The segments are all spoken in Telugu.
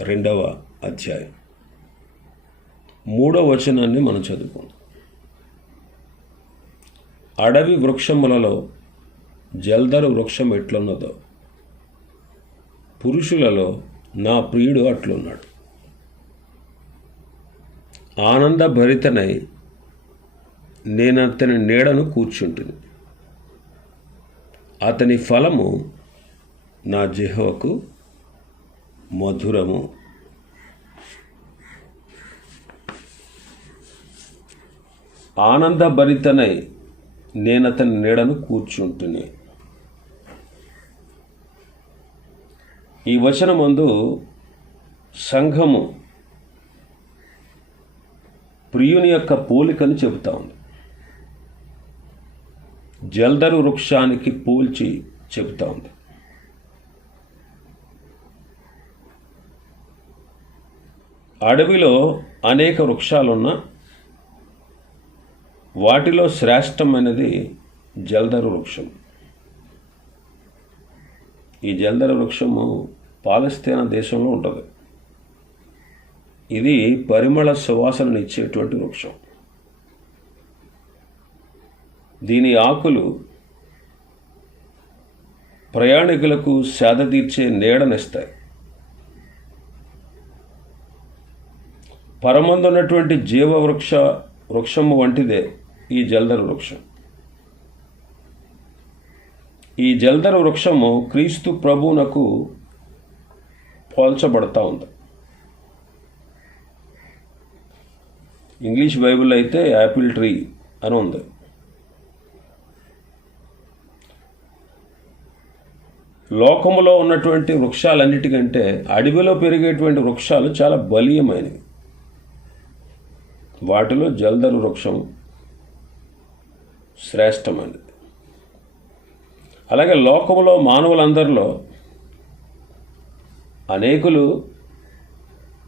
రెండవ అధ్యాయం. మూడవ వచనాన్ని మనం చదువుకుందాం. అడవి వృక్షములలో జల్దరు వృక్షం ఎట్లున్నదో పురుషులలో నా ప్రియుడు అట్లున్నాడు. ఆనందభరితనై నేను అతని నీడను కూర్చుంటుంది అతని ఫలము నా జిహ్వకు మధురము. ఆనందభరితనై నేను అతని నీడను కూర్చుంటుని. ఈ వచనమందు సంఘము ప్రియుని యొక్క పోలికను చెబుతా ఉంది. జల్దరు వృక్షానికి పోల్చి చెబుతా ఉంది. అడవిలో అనేక వృక్షాలున్న వాటిలో శ్రేష్టమైనది జలధర వృక్షం. ఈ జలధర వృక్షము పాలస్తీనా దేశంలో ఉంటుంది. ఇది పరిమళ సువాసనను ఇచ్చేటువంటి వృక్షం. దీని ఆకులు ప్రయాణికులకు సేద తీర్చే నీడనిస్తాయి పరమందున్నటువంటి జీవవృక్ష వృక్షము వంటిదే ఈ జల్దర వృక్షం. ఈ జల్దర వృక్షము క్రీస్తు ప్రభువునకు పోల్చబడతా ఉంది. ఇంగ్లీష్ బైబిల్ అయితే యాపిల్ ట్రీ అని ఉంది. లోకములో ఉన్నటువంటి వృక్షాలన్నిటికంటే అడవిలో పెరిగేటువంటి వృక్షాలు చాలా బలీయమైనవి. వాటిలో జల్దరు వృక్షం శ్రేష్టమైనది. అలాగే లోకములో మానవులందరిలో అనేకులు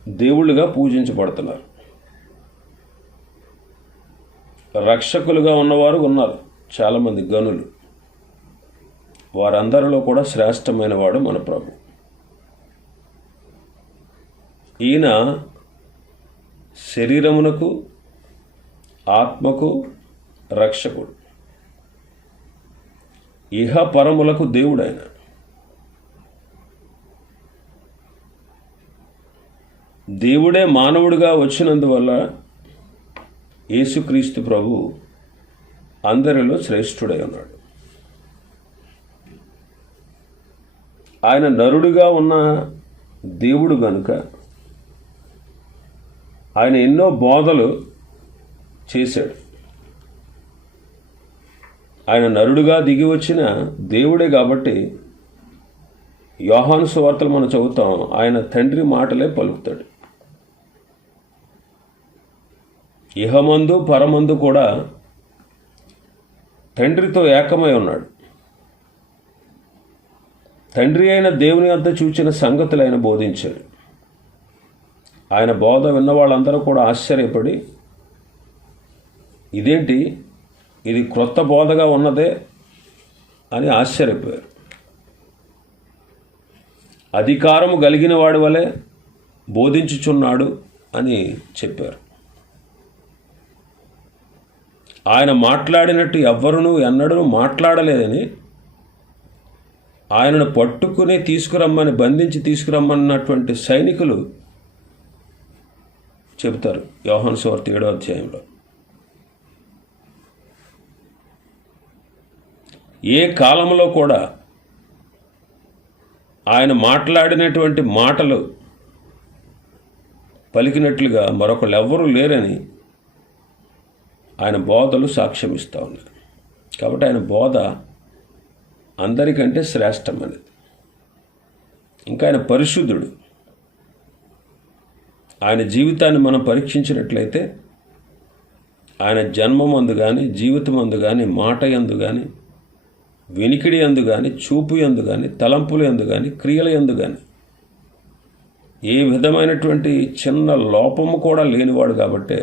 దేవుళ్ళుగా పూజించబడుతున్నారు. రక్షకులుగా ఉన్నవారు ఉన్నారు చాలామంది గనులు. వారందరిలో కూడా శ్రేష్టమైన వాడు మన ప్రభు. ఈయన శరీరమునకు ఆత్మకు రక్షకుడు. ఇహ పరములకు దేవుడైన. దేవుడే మానవుడిగా వచ్చినందువల్ల యేసుక్రీస్తు ప్రభు అందరిలో శ్రేష్ఠుడై ఉన్నాడు. ఆయన నరుడుగా ఉన్న దేవుడు గనుక ఆయన ఎన్నో బోధలు చేశాడు. ఆయన నరుడుగా దిగి వచ్చిన దేవుడే కాబట్టి యోహాను సువార్తలు మనం చదువుతాం. ఆయన తండ్రి మాటలే పలుకుతాడు. ఇహమందు పరమందు కూడా తండ్రితో ఏకమై ఉన్నాడు. తండ్రి అయిన దేవుని అంతా చూచిన సంగతులు ఆయన బోధించాడు. ఆయన బోధ విన్న వాళ్ళందరూ కూడా ఆశ్చర్యపడి ఇదేంటి? ఇది క్రొత్త బోధగా ఉన్నదే? అని ఆశ్చర్యపోయారు. అధికారము కలిగిన వాడి వలె బోధించుచున్నాడు అని చెప్పారు. ఆయన మాట్లాడినట్టు ఎవ్వరునూ ఎన్నడూ మాట్లాడలేదని ఆయనను పట్టుకుని తీసుకురమ్మని బంధించి తీసుకురమ్మన్నటువంటి సైనికులు చెబుతారు. యోహన్ సువార్త ఏడో అధ్యాయంలో. ఏ కాలంలో కూడా ఆయన మాట్లాడినటువంటి మాటలు పలికినట్లుగా మరొకళ్ళు ఎవ్వరూ లేరని ఆయన బోధలు సాక్ష్యమిస్తూ ఉన్నారు. కాబట్టి ఆయన బోధ అందరికంటే శ్రేష్టమైనది. ఇంకా ఆయన పరిశుద్ధుడు. ఆయన జీవితాన్ని మనం పరీక్షించినట్లయితే ఆయన జన్మమందు కానీ జీవితమందు కానీ మాట ఎందు కానీ వినికిడి ఎందు కానీ చూపు ఎందు కానీ తలంపులు ఎందు కానీ క్రియల ఎందు కానీ ఏ విధమైనటువంటి చిన్న లోపము కూడా లేనివాడు కాబట్టే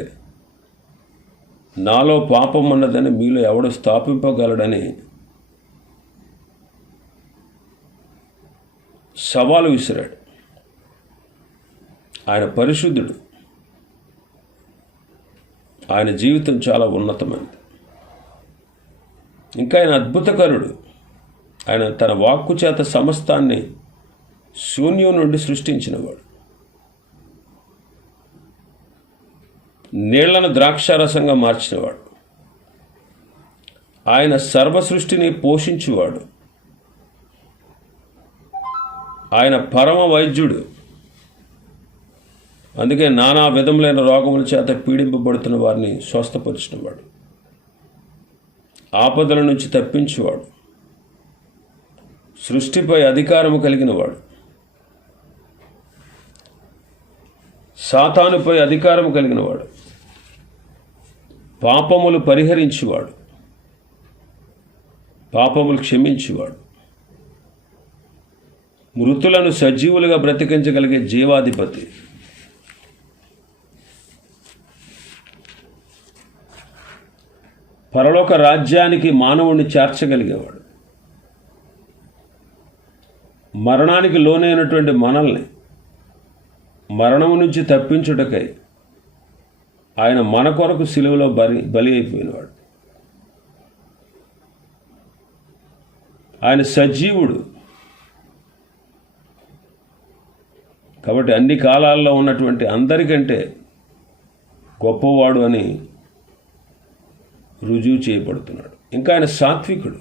నాలో పాపం ఉన్నదని మీలో ఎవడు స్థాపింపగలడని సవాలు విసిరాడు. ఆయన పరిశుద్ధుడు. ఆయన జీవితం చాలా ఉన్నతమైనది. ఇంకా ఆయన అద్భుతకరుడు. ఆయన తన వాక్కు చేత సమస్తాన్ని శూన్యం నుండి సృష్టించినవాడు. నీళ్ళను ద్రాక్షారసంగా మార్చినవాడు. ఆయన సర్వ సృష్టిని పోషించువాడు. ఆయన పరమ వైద్యుడు. అందుకే నానా విధములైన రోగముల చేత పీడింపబడుతున్న వారిని స్వస్థపరిచినవాడు. ఆపదల నుంచి తప్పించేవాడు. సృష్టిపై అధికారము కలిగినవాడు. సాతానుపై అధికారము కలిగినవాడు. పాపములు పరిహరించేవాడు. పాపములు క్షమించేవాడు. మృతులను సజీవులుగా బ్రతికించగలిగే జీవాధిపతి. పరలోక రాజ్యానికి మానవుణ్ణి చేర్చగలిగేవాడు. మరణానికి లోనైనటువంటి మనల్ని మరణం నుంచి తప్పించుటకై ఆయన మన కొరకు సిలువలో బలి బలి అయిపోయినవాడు. ఆయన సజీవుడు. కాబట్టి అన్ని కాలాల్లో ఉన్నటువంటి అందరికంటే గొప్పవాడు అని రుజువు చేయబడుతున్నాడు. ఇంకా ఆయన సాత్వికుడు.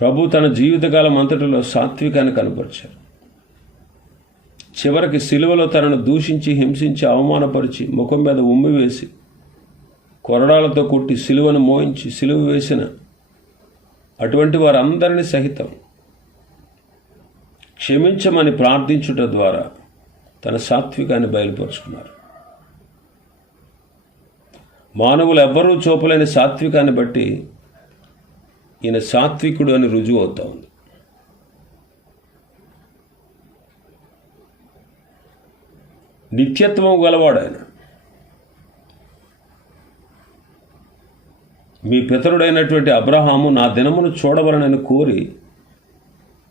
ప్రభు తన జీవితకాలం అంతటిలో సాత్వికాన్ని కనపరిచారు. చివరికి సిలువలో తనను దూషించి హింసించి అవమానపరిచి ముఖం మీద ఉమ్మి వేసి కొరడాలతో కొట్టి సిలువను మోయించి సిలువ వేసిన అటువంటి వారందరినీ సహితం క్షమించమని ప్రార్థించుట ద్వారా తన సాత్వికాన్ని బయలుపరుచుకున్నారు. మానవులు ఎవ్వరూ చూపలేని సాత్వికాన్ని బట్టి ఈయన సాత్వికుడు అని రుజువు అవుతా ఉంది. నిత్యత్వం గలవాడు ఆయన మీ పితరుడైనటువంటి అబ్రహాము నా దినమును చూడవలనని కోరి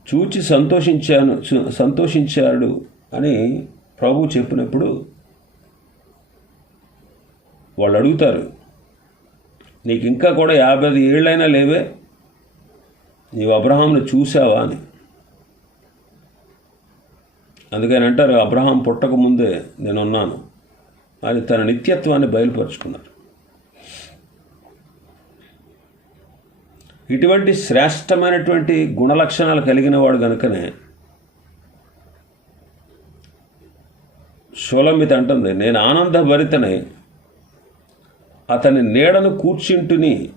చూచి సంతోషించాను సంతోషించాడు అని ప్రభు చెప్పినప్పుడు వాళ్ళు అడుగుతారు నీకు ఇంకా కూడా యాభై ఐదు ఏళ్ళైనా లేవే. నీవు అబ్రహాంను చూసావా అని. అందుకని అంటారు అబ్రహాం పుట్టక ముందే నేనున్నాను. అని తన నిత్యత్వాన్ని బయలుపరుచుకున్నారు. ఇటువంటి శ్రేష్టమైనటువంటి గుణలక్షణాలు కలిగిన వాడు కనుకనే షోలమిత అంటుంది నేను ఆనందభరితనే అతని నీడను కూర్చుంటుని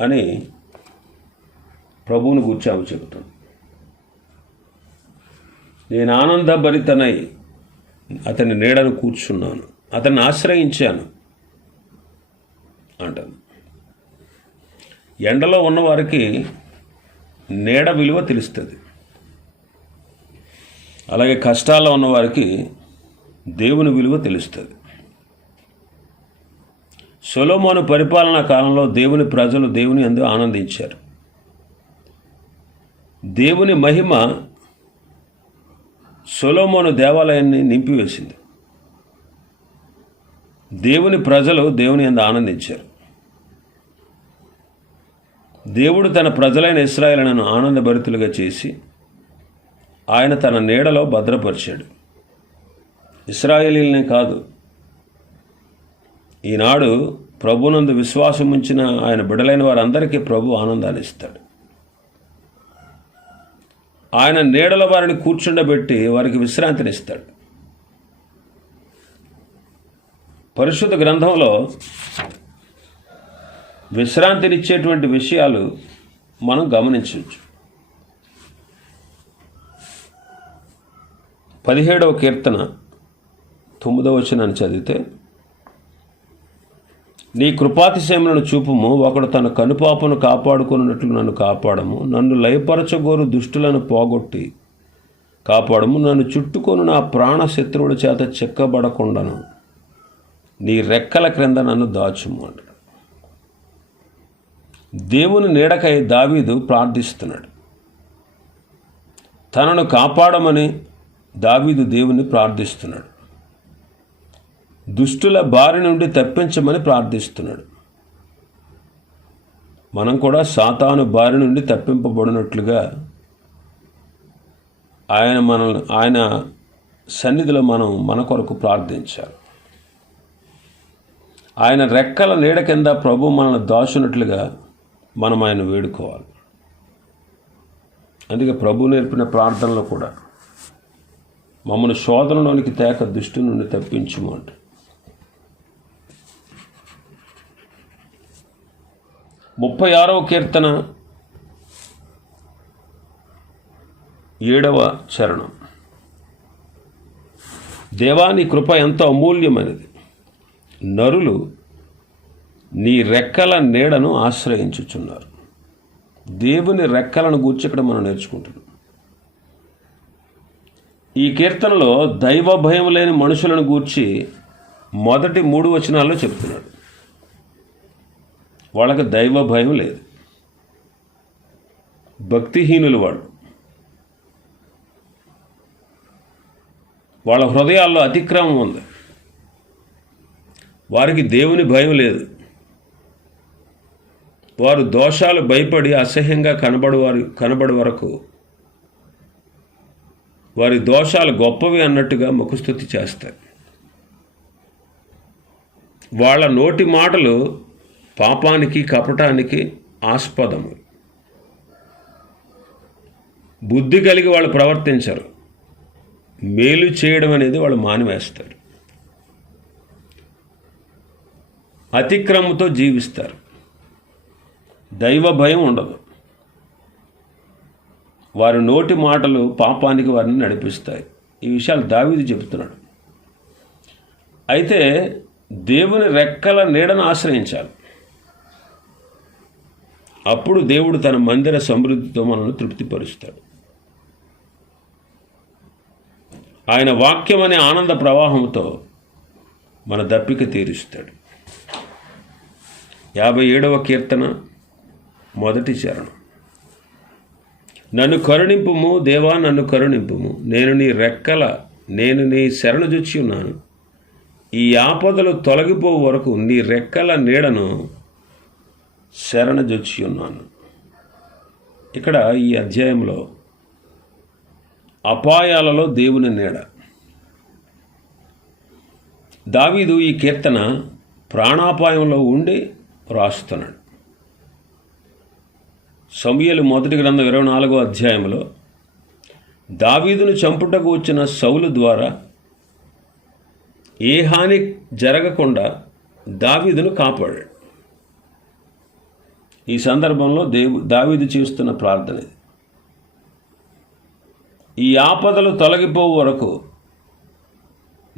అని ప్రభువును కూర్చాము చెబుతుంది. నేను ఆనందభరితనై అతని నీడను కూర్చున్నాను. అతన్ని ఆశ్రయించాను అంటాను ఎండలో ఉన్నవారికి నీడ విలువ తెలుస్తుంది. అలాగే కష్టాల్లో ఉన్నవారికి దేవుని విలువ తెలుస్తుంది. సొలోమోను పరిపాలనా కాలంలో దేవుని ప్రజలు దేవుని అందు ఆనందించారు. దేవుని మహిమ సొలోమోను దేవాలయాన్ని నింపివేసింది. దేవుని ప్రజలు దేవుని అందు ఆనందించారు. దేవుడు తన ప్రజలైన ఇస్రాయలను ఆనందభరితులుగా చేసి ఆయన తన నీడలో భద్రపరిచాడు. ఇస్రాయేలీలనే కాదు ఈనాడు ప్రభునందు విశ్వాసం ఉంచిన ఆయన బిడలైన వారందరికీ ప్రభు ఆనందాన్ని ఇస్తాడు. ఆయన నీడల వారిని కూర్చుండబెట్టి వారికి విశ్రాంతినిస్తాడు. పరిశుద్ధ గ్రంథంలో విశ్రాంతినిచ్చేటువంటి విషయాలు మనం గమనించవచ్చు. పదిహేడవ కీర్తన తొమ్మిదవ వచనాన్ని చదివితే నీ కృపాతిశయములను చూపుము. ఒకడు తన కనుపాపను కాపాడుకున్నట్లు నన్ను కాపాడము. నన్ను లయపరచగోరు దుష్టులను పోగొట్టి కాపాడము. నన్ను చుట్టుకొని నా ప్రాణ శత్రువుల చేత చెక్కబడకుండాను. నీ రెక్కల క్రింద నన్ను దాచుము అంటాడు. దేవుని నీడకై దావీదు ప్రార్థిస్తున్నాడు. తనను కాపాడమని దావీదు దేవుని ప్రార్థిస్తున్నాడు. దుష్టుల బారి నుండి తప్పించమని ప్రార్థిస్తున్నాడు. మనం కూడా సాతాను బారి నుండి తప్పింపబడినట్లుగా ఆయన మనల్ని ఆయన సన్నిధిలో మనం మన కొరకు ప్రార్థించాలి. ఆయన రెక్కల నీడ కింద ప్రభు మనల్ని దాచున్నట్లుగా మనం ఆయన వేడుకోవాలి. అందుకే ప్రభు నేర్పిన ప్రార్థనలో కూడా మమ్మల్ని శోధనలోనికి తేక దుష్టు నుండి తప్పించుము ముప్పై ఆరవ కీర్తన ఏడవ చరణం దేవాని కృప ఎంతో అమూల్యమైనది. నరులు నీ రెక్కల నీడను ఆశ్రయించుచున్నారు. దేవుని రెక్కలను గూర్చి ఇక్కడ మనం నేర్చుకుంటున్నాం. ఈ కీర్తనలో దైవ భయం లేని మనుషులను గూర్చి మొదటి మూడు వచనాల్లో చెప్తున్నాడు. వాళ్ళకి దైవ భయం లేదు. భక్తిహీనులు వాళ్ళు. వాళ్ళ హృదయాల్లో అతిక్రమం ఉంది. వారికి దేవుని భయం లేదు. వారు దోషాలు భయపడి అసహ్యంగా కనబడవారు వారి కనబడి వరకు వారి దోషాలు గొప్పవి అన్నట్టుగా ముఖస్థుతి చేస్తారు వాళ్ళ నోటి మాటలు పాపానికి కపటానికి ఆస్పదము. బుద్ధి కలిగి వాళ్ళు ప్రవర్తించరు. మేలు చేయడం అనేది వాళ్ళు మానివేస్తారు. అతిక్రమతో జీవిస్తారు. దైవ భయం ఉండదు. వారి నోటి మాటలు పాపానికి వారిని నడిపిస్తాయి. ఈ విషయాలు దావీది చెబుతున్నాడు. అయితే దేవుని రెక్కల నీడను ఆశ్రయించాలి. అప్పుడు దేవుడు తన మందిర సమృద్ధితో మనల్ని తృప్తిపరుస్తాడు. ఆయన వాక్యం అనే ఆనంద ప్రవాహంతో మన దప్పిక తీరుస్తాడు. యాభై ఏడవ కీర్తన మొదటి చరణం. నన్ను కరుణింపుము దేవా నన్ను కరుణింపుము. నేను నీ రెక్కల నేను నీ శరణు జొచ్చి ఉన్నాను. ఈ ఆపదలు తొలగిపో వరకు నీ రెక్కల నీడను శరణజొచ్చి ఉన్నాను. ఇక్కడ ఈ అధ్యాయంలో అపాయాలలో దేవుని నీడ. దావీదు ఈ కీర్తన ప్రాణాపాయంలో ఉండి రాస్తున్నాడు సమయలు మొదటి గ్రంథం ఇరవై నాలుగో అధ్యాయంలో దావీదును చంపుటకు వచ్చిన సౌలు ద్వారా ఏ హాని జరగకుండా దావీదును కాపాడాడు. ఈ సందర్భంలో దేవు దావీదు చేస్తున్న ప్రార్థన ఇది. ఈ ఆపదలు తొలగిపోవు వరకు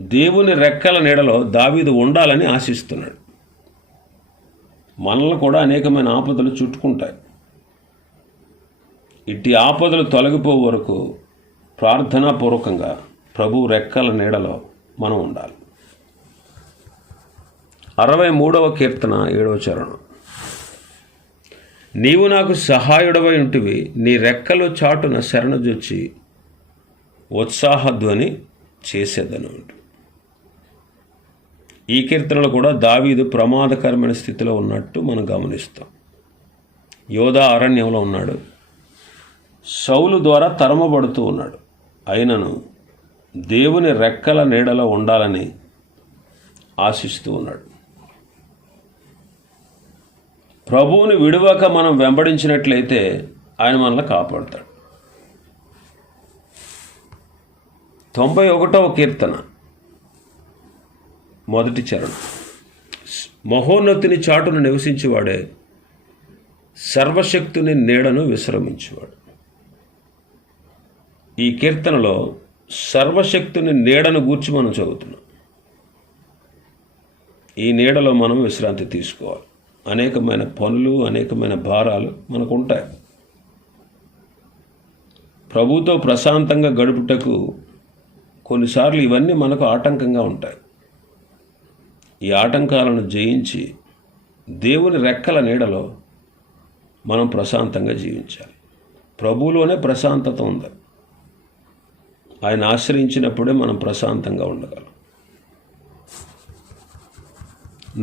దేవుని రెక్కల నీడలో దావీదు ఉండాలని ఆశిస్తున్నాడు. మనల్ని కూడా అనేకమైన ఆపదలు చుట్టుకుంటాయి. ఇట్టి ఆపదలు తొలగిపోవు వరకు ప్రార్థనాపూర్వకంగా ప్రభు రెక్కల నీడలో మనం ఉండాలి. అరవై మూడవ కీర్తన ఏడవ చరణం. నీవు నాకు సహాయుడవై ఉంటివి నీ రెక్కలు చాటున శరణజొచ్చి ఉత్సాహధ్వని చేసేదను ఈ కీర్తనలు కూడా దావీదు ప్రమాదకరమైన స్థితిలో ఉన్నట్టు మనం గమనిస్తాం. యోధా అరణ్యంలో ఉన్నాడు. సౌలు ద్వారా తరమబడుతూ ఉన్నాడు. అయినను దేవుని రెక్కల నీడలో ఉండాలని ఆశిస్తూ ఉన్నాడు. ప్రభువుని విడవక మనం వెంబడించినట్లయితే ఆయన మనల్ని కాపాడుతాడు. తొంభై ఒకటవ కీర్తన. మొదటి చరణం. మహోన్నతిని చాటును నివసించేవాడే సర్వశక్తుని నీడను విశ్రమించేవాడు. ఈ కీర్తనలో సర్వశక్తుని నీడను గూర్చి మనం చదువుతున్నాం. ఈ నీడలో మనం విశ్రాంతి తీసుకోవాలి. అనేకమైన పనులు అనేకమైన భారాలు మనకు ఉంటాయి ప్రభుతో ప్రశాంతంగా గడుపుటకు కొన్నిసార్లు ఇవన్నీ మనకు ఆటంకంగా ఉంటాయి. ఈ ఆటంకాలను జయించి దేవుని రెక్కల నీడలో మనం ప్రశాంతంగా జీవించాలి. ప్రభువులోనే ప్రశాంతత ఉంది. ఆయన ఆశ్రయించినప్పుడే మనం ప్రశాంతంగా ఉండగలం.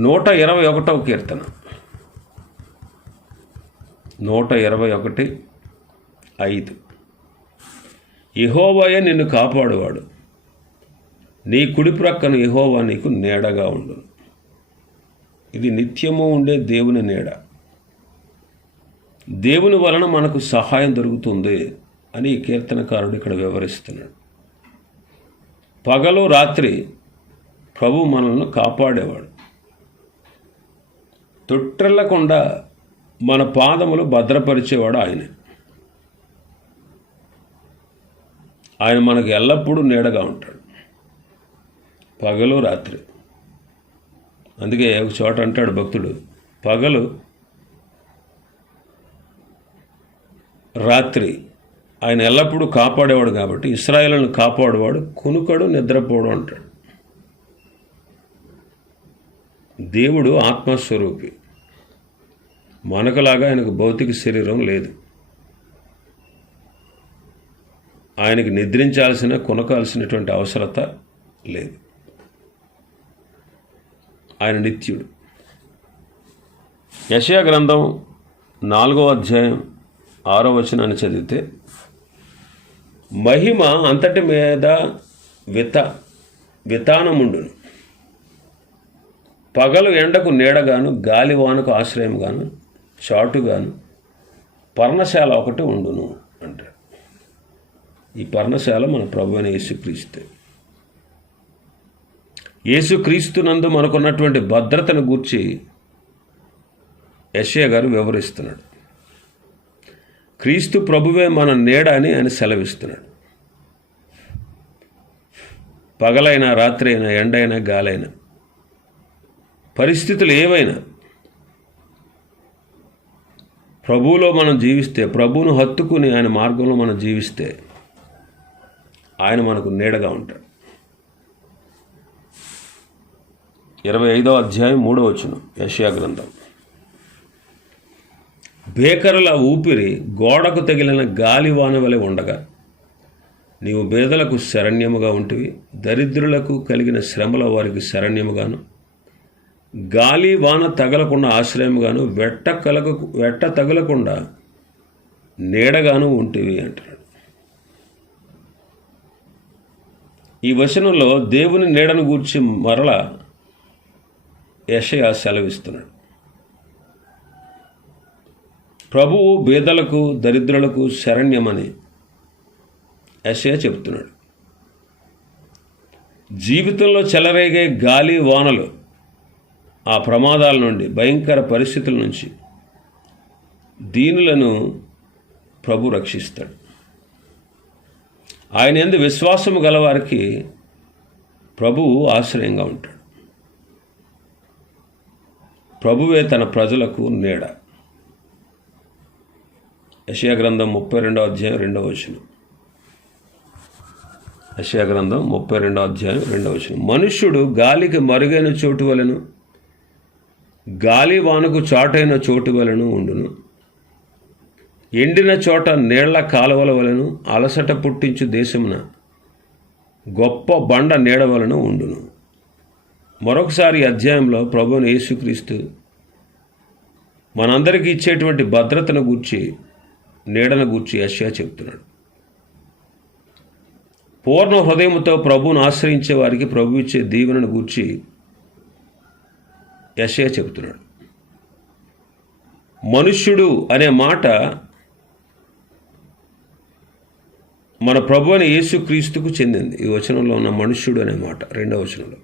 నూట ఇరవై ఒకటవ కీర్తన. నూట ఇరవై ఒకటి ఐదు. ఇహోవాయే నిన్ను కాపాడువాడు. నీ కుడి ప్రక్కన ఇహోవా నీకు నీడగా ఉండును ఇది నిత్యము ఉండే దేవుని నీడ. దేవుని వలన మనకు సహాయం దొరుకుతుంది అని ఈ కీర్తనకారుడు ఇక్కడ వివరిస్తున్నాడు. పగలు రాత్రి ప్రభు మనల్ని కాపాడేవాడు. తొట్టెళ్ళకుండా మన పాదములు భద్రపరిచేవాడు ఆయనే. ఆయన మనకు ఎల్లప్పుడూ నీడగా ఉంటాడు. పగలు రాత్రి. అందుకే ఒక చోట అంటాడు భక్తుడు పగలు రాత్రి. ఆయన ఎల్లప్పుడూ కాపాడేవాడు కాబట్టి ఇస్రాయేల్ను కాపాడేవాడు కునుకడు నిద్రపోడు అంటాడు. దేవుడు ఆత్మస్వరూపి. మనకులాగా ఆయనకు భౌతిక శరీరం లేదు. ఆయనకి నిద్రించాల్సిన కొనకాల్సినటువంటి అవసరత లేదు. ఆయన నిత్యుడు. యశయా గ్రంథం నాలుగో అధ్యాయం ఆరో వచనాన్ని చదివితే మహిమ అంతటి మీద విత వితానముండును. పగలు ఎండకు నీడగాను గాలివానకు ఆశ్రయంగాను చాటుగాను పర్ణశాల ఒకటి ఉండును అంటాడు ఈ పర్ణశాల మన ప్రభు అయిన యేసుక్రీస్తే. యేసుక్రీస్తునందు మనకున్నటువంటి భద్రతను గూర్చి యశయ గారు వివరిస్తున్నాడు. క్రీస్తు ప్రభువే మన నీడ అని ఆయన సెలవిస్తున్నాడు. పగలైనా రాత్రి అయినా ఎండైనా గాలైనా పరిస్థితులు ఏవైనా ప్రభువులో మనం జీవిస్తే ప్రభువును హత్తుకుని ఆయన మార్గంలో మనం జీవిస్తే ఆయన మనకు నీడగా ఉంటాడు. ఇరవై ఐదవ అధ్యాయం మూడవ వచ్చును యషయా గ్రంథం. బేకరుల ఊపిరి గోడకు తగిలిన గాలివాన వలె ఉండగా నీవు బేదలకు శరణ్యముగా ఉంటివి దరిద్రులకు కలిగిన శ్రమల వారికి శరణ్యముగాను గాలి వాన తగలకుండా ఆశ్రయంగాను వెట్ట కలగ వెట్ట తగలకుండా నీడగాను ఉంటివి అంటున్నాడు. ఈ వచనంలో దేవుని నీడను గూర్చి మరల యషయ సెలవిస్తున్నాడు. ప్రభువు బేదలకు దరిద్రులకు శరణ్యమని యషయ చెప్తున్నాడు జీవితంలో చెలరేగే గాలి వానలు ఆ ప్రమాదాల నుండి భయంకర పరిస్థితుల నుంచి దీనులను ప్రభు రక్షిస్తాడు. ఆయన ఎందు విశ్వాసము గలవారికి ప్రభువు ఆశ్రయంగా ఉంటాడు. ప్రభువే తన ప్రజలకు నీడ. యశయా గ్రంథం ముప్పై రెండవ అధ్యాయం రెండవ వచనం. యశయా గ్రంథం ముప్పై రెండవ అధ్యాయం రెండవ వచనం. మనుష్యుడు గాలికి మరుగైన చోటు వలెను గాలి వానకు చాటైన చోటు వలను ఉండును. ఎండిన చోట నీళ్ళ కాలువల వలను అలసట పుట్టించు దేశమున గొప్ప బండ నీడ వలన ఉండును. మరొకసారి అధ్యాయంలో ప్రభువుని యేసుక్రీస్తు మనందరికీ ఇచ్చేటువంటి భద్రతను గూర్చి నీడను గూర్చి యశ్యా చెప్తున్నాడు. పూర్ణ హృదయంతో ప్రభువును ఆశ్రయించే వారికి ప్రభు ఇచ్చే దీవెనను గూర్చి యశయ చెబుతున్నాడు. మనుష్యుడు అనే మాట మన ప్రభు అని యేసుక్రీస్తుకు చెందింది. ఈ వచనంలో ఉన్న మనుష్యుడు అనే మాట రెండవ వచనంలో.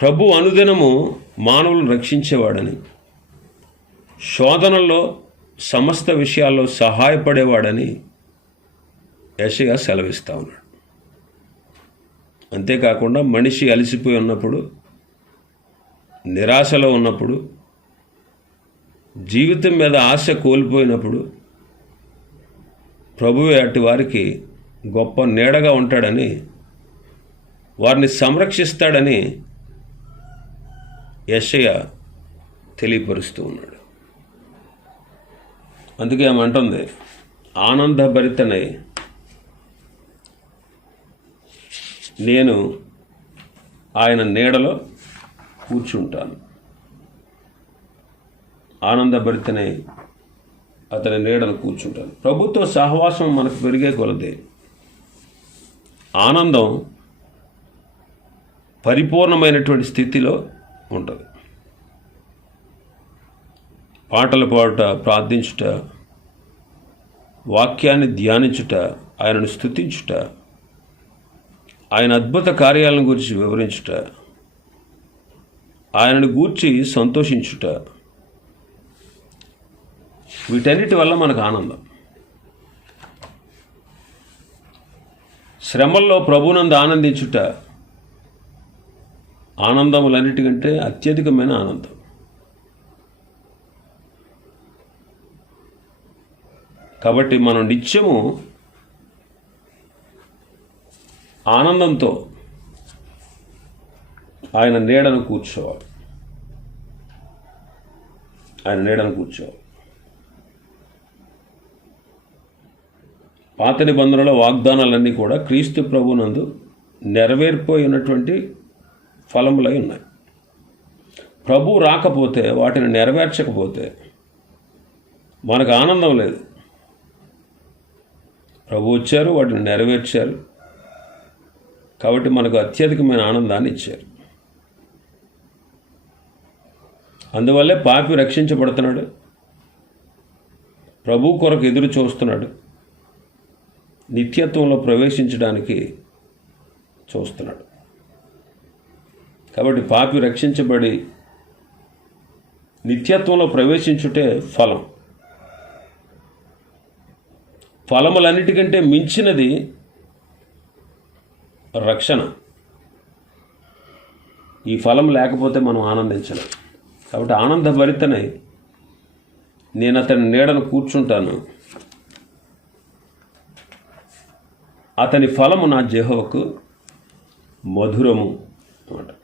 ప్రభు అనుదినము మానవులను రక్షించేవాడని శోధనల్లో సమస్త విషయాల్లో సహాయపడేవాడని యశగా సెలవిస్తా ఉన్నాడు. అంతేకాకుండా మనిషి అలసిపోయి ఉన్నప్పుడు నిరాశలో ఉన్నప్పుడు జీవితం మీద ఆశ కోల్పోయినప్పుడు ప్రభువే అటు వారికి గొప్ప నీడగా ఉంటాడని వారిని సంరక్షిస్తాడని యశయ తెలియపరుస్తూ ఉన్నాడు. అందుకే ఆమె అంటుంది ఆనందభరితనై నేను ఆయన నీడలో కూర్చుంటాను. ఆనందభరితనే అతని నీడను కూర్చుంటాను. ప్రభుత్వ సహవాసం మనకు పెరిగే కొలదే. ఆనందం పరిపూర్ణమైనటువంటి స్థితిలో ఉంటుంది. పాటలు పాడుట ప్రార్థించుట వాక్యాన్ని ధ్యానించుట ఆయనను స్థుతించుట ఆయన అద్భుత కార్యాలను గురించి వివరించుట ఆయనను గూర్చి సంతోషించుట. వీటన్నిటి వల్ల మనకు ఆనందం. శ్రమల్లో ప్రభునందు ఆనందించుట ఆనందములన్నిటికంటే అత్యధికమైన ఆనందం. కాబట్టి మనం నిత్యము ఆనందంతో ఆయన నీడను కూర్చోవాలి. ఆయన నీడను కూర్చోవాలి. పాత నిబంధనల వాగ్దానాలన్నీ కూడా క్రీస్తు ప్రభునందు నెరవేరిపోయినటువంటి ఫలములై ఉన్నాయి. ప్రభు రాకపోతే వాటిని నెరవేర్చకపోతే మనకు ఆనందం లేదు. ప్రభు వచ్చారు వాటిని నెరవేర్చారు. కాబట్టి మనకు అత్యధికమైన ఆనందాన్ని ఇచ్చారు. అందువల్లే పాపి రక్షించబడుతున్నాడు. ప్రభు కొరకు ఎదురు చూస్తున్నాడు. నిత్యత్వంలో ప్రవేశించడానికి చూస్తున్నాడు. కాబట్టి పాపి రక్షించబడి నిత్యత్వంలో ప్రవేశించుటే ఫలం. ఫలములన్నిటికంటే మించినది రక్షణ. ఈ ఫలం లేకపోతే మనం ఆనందించలేం. కాబట్టి ఆనందభరితనై నేను అతని నీడను కూర్చుంటాను. అతని ఫలము నా జెహోకు మధురము అన్నమాట.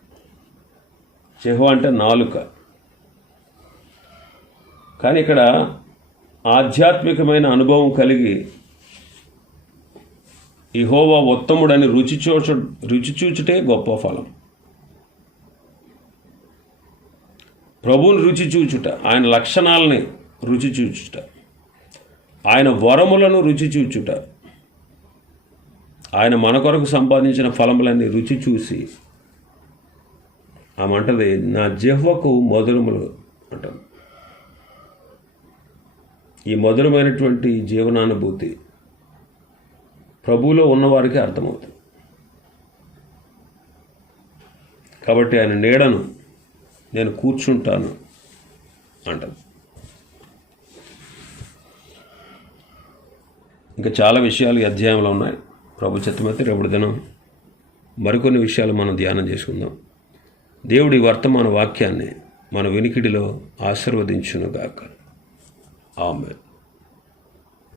జెహో అంటే నాలుక. కానీ ఇక్కడ ఆధ్యాత్మికమైన అనుభవం కలిగి ఇహోవా ఉత్తముడని రుచి చూచ రుచి చూచుటే గొప్ప ఫలం. ప్రభువుని రుచి చూచుట ఆయన లక్షణాలని రుచి చూచుట. ఆయన వరములను రుచి చూచుట. ఆయన మన కొరకు సంపాదించిన ఫలములన్నీ రుచి చూసి ఆమంటది నా జిహ్వకు మధురములు అంటాం. ఈ మధురమైనటువంటి జీవనానుభూతి ప్రభువులో ఉన్నవారికి అర్థమవుతుంది. కాబట్టి ఆయన నీడను నేను కూర్చుంటాను అంటాను ఇంకా చాలా విషయాలు ఈ అధ్యాయంలో ఉన్నాయి. ప్రభు చిత్తమైతే రేపటి దినం మరికొన్ని విషయాలు మనం ధ్యానం చేసుకుందాం. దేవుడి వర్తమాన వాక్యాన్ని మన వినికిడిలో ఆశీర్వదించునుగాక. ఆమె